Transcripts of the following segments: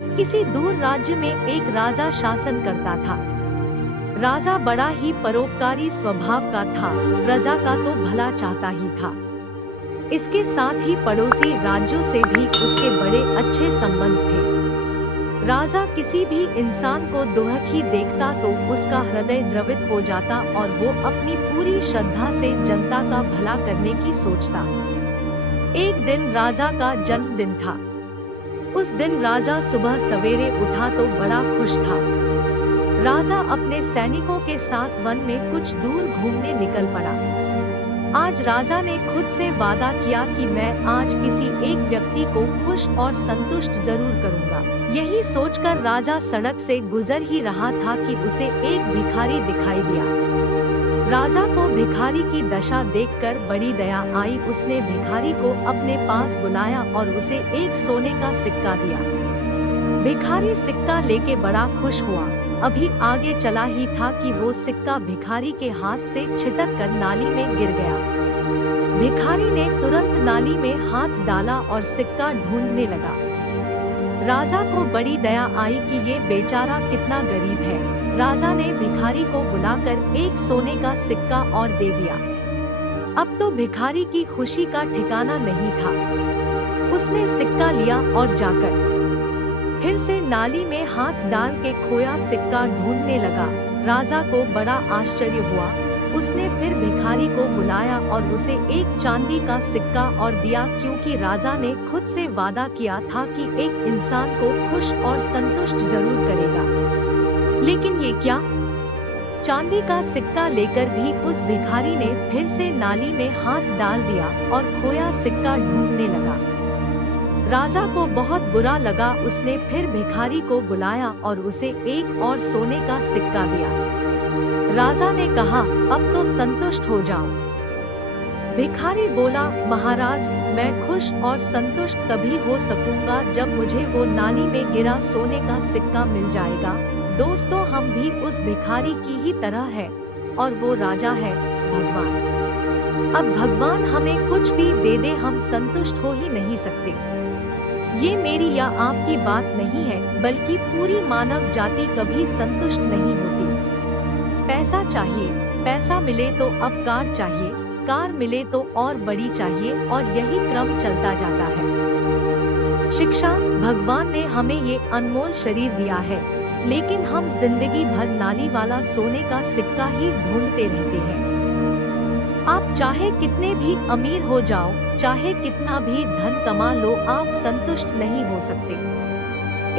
किसी दूर राज्य में एक राजा शासन करता था। राजा बड़ा ही परोपकारी स्वभाव का था, प्रजा का तो भला चाहता ही था। इसके साथ ही पड़ोसी राज्यों से भी उसके बड़े अच्छे संबंध थे। राजा किसी भी इंसान को दुखी देखता तो उसका हृदय द्रवित हो जाता और वो अपनी पूरी श्रद्धा से जनता का भला करने की सोचता। एक दिन राजा का जन्मदिन था। उस दिन राजा सुबह सवेरे उठा तो बड़ा खुश था। राजा अपने सैनिकों के साथ वन में कुछ दूर घूमने निकल पड़ा। आज राजा ने खुद से वादा किया कि मैं आज किसी एक व्यक्ति को खुश और संतुष्ट जरूर करूंगा। यही सोचकर राजा सड़क से गुजर ही रहा था कि उसे एक भिखारी दिखाई दिया। राजा को भिखारी की दशा देखकर बड़ी दया आई। उसने भिखारी को अपने पास बुलाया और उसे एक सोने का सिक्का दिया। भिखारी सिक्का लेके बड़ा खुश हुआ। अभी आगे चला ही था कि वो सिक्का भिखारी के हाथ से छिटक कर नाली में गिर गया। भिखारी ने तुरंत नाली में हाथ डाला और सिक्का ढूंढने लगा। राजा को बड़ी दया आई कि ये बेचारा कितना गरीब है। राजा ने भिखारी को बुलाकर एक सोने का सिक्का और दे दिया। अब तो भिखारी की खुशी का ठिकाना नहीं था। उसने सिक्का लिया और जाकर फिर से नाली में हाथ डाल के खोया सिक्का ढूंढने लगा। राजा को बड़ा आश्चर्य हुआ। उसने फिर भिखारी को बुलाया और उसे एक चांदी का सिक्का और दिया, क्योंकि राजा ने खुद से वादा किया था कि एक इंसान को खुश और संतुष्ट जरूर करेगा। लेकिन ये क्या? चांदी का सिक्का लेकर भी उस भिखारी ने फिर से नाली में हाथ डाल दिया और खोया सिक्का ढूंढने लगा। राजा को बहुत बुरा लगा। उसने फिर भिखारी को बुलाया और उसे एक और सोने का सिक्का दिया। राजा ने कहा, अब तो संतुष्ट हो जाओ। भिखारी बोला, महाराज, मैं खुश और संतुष्ट तभी हो सकूंगा जब मुझे वो नाली में गिरा सोने का सिक्का मिल जाएगा। दोस्तों, हम भी उस भिखारी की ही तरह है और वो राजा है भगवान। अब भगवान हमें कुछ भी दे दे, हम संतुष्ट हो ही नहीं सकते। ये मेरी या आपकी बात नहीं है, बल्कि पूरी मानव जाति कभी संतुष्ट नहीं होती। पैसा चाहिए, पैसा मिले तो अब कार चाहिए, कार मिले तो और बड़ी चाहिए, और यही क्रम चलता जाता है। शिक्षा, भगवान ने हमें ये अनमोल शरीर दिया है, लेकिन हम जिंदगी भर नाली वाला सोने का सिक्का ही ढूंढते रहते हैं। आप चाहे कितने भी अमीर हो जाओ, चाहे कितना भी धन कमा लो, आप संतुष्ट नहीं हो सकते।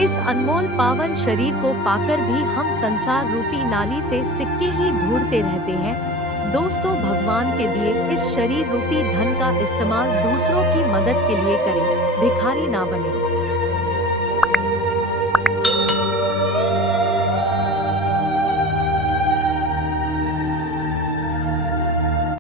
इस अनमोल पावन शरीर को पाकर भी हम संसार रूपी नाली से सिक्के ही ढूंढते रहते हैं। दोस्तों, भगवान के दिए इस शरीर रूपी धन का इस्तेमाल दूसरों की मदद के लिए करें, भिखारी ना बने।